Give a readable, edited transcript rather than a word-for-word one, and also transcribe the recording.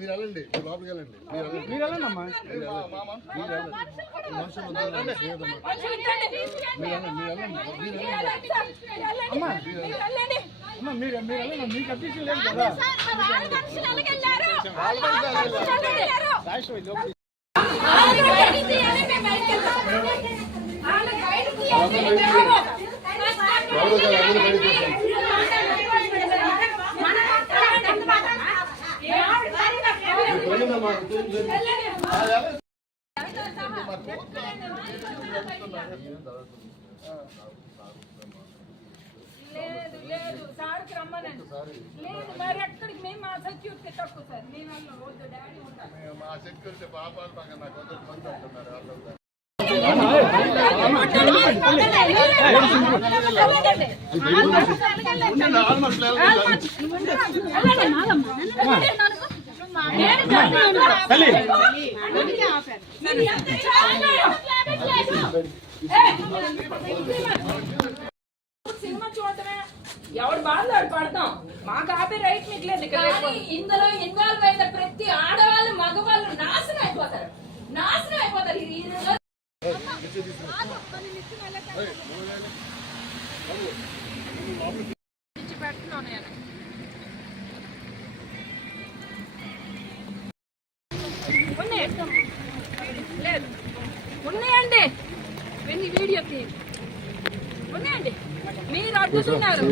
మీరు వెళ్ళండి, లోపలికి వెళ్ళండి, మీరు వెళ్ళండి అమ్మా. అమ్మా మీరు వెళ్ళండి, మీకు అభ్యర్థి లేదు కదా. లేదు లేదు సార్కి రమ్మనండి. లేదు మరి ఎక్కడికి మేము మా సెక్యూరిటీ తక్కువ సార్. మేము వద్దు డాడీ ఉంటారు. మా సెక్యూరిటీ బాబాలు బాగా నాకు వద్దు మంది అంటున్నారు. సినిమా చూడటమే ఎవరు బాధలు పడతాం. మాకు ఆపే రైట్ మీకు లేదు. ఇందులో ఇన్వాల్వ్ అయిన ప్రతి ఆడవాళ్ళు మగవాళ్ళు నాశనం అయిపోతారు. లేదు ఉన్నాయండి, ఎన్ని వీడియో ఉన్నాయండి. మీరు అడ్డుతున్నారు.